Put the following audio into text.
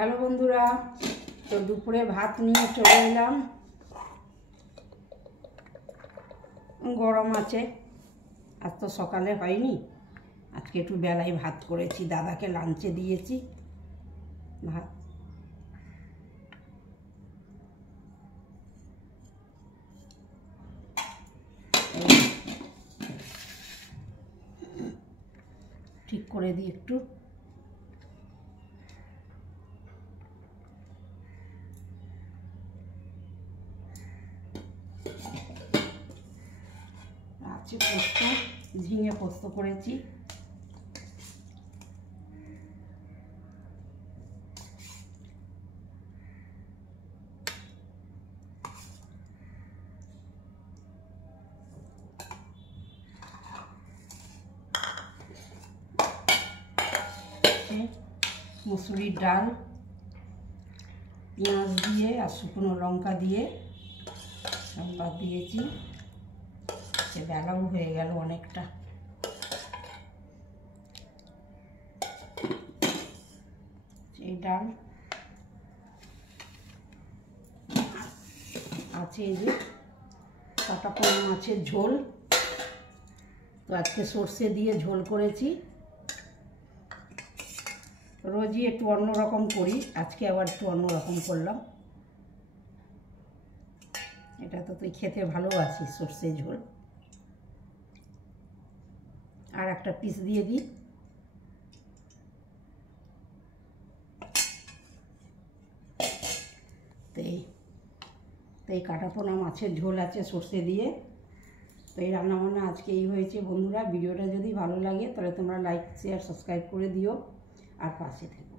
Hello বন্ধুরা, তো দুপুরে ভাত নিয়ে চলে এলাম। গরম আছে, আজ তো সকালে হয়নি, আজকে একটু বেলায় ভাত করেছি, দাদাকে লাঞ্চে দিয়েছি ভাত। ঠিক করে দিই একটু। আছে পোস্ত, ঝিঙে পোস্ত করেছি। মুসুরির ডাল পেঁয়াজ দিয়ে আর শুকনো লঙ্কা দিয়ে সম্বাদ দিয়েছি। সে বেলাও হয়ে গেল অনেকটা। এই ডাল আছে, এই যে কাটা পোনা মাছের ঝোল, তো আজকে সর্ষে দিয়ে ঝোল করেছি। রোজই একটু অন্যরকম করি, আজকে আবার একটু অন্যরকম করলাম। এটা তো তুই খেতে ভালোবাসিস, সর্ষে ঝোল। আর একটা পিস দিয়ে দিই। তো এই কাটা পোনা মাছের ঝোল আছে সর্ষে দিয়ে। তো এই রান্নাবান্না আজকে এই হয়েছে বন্ধুরা। ভিডিওটা যদি ভালো লাগে তাহলে তোমরা লাইক শেয়ার সাবস্ক্রাইব করে দিও আর পাশে থেকো।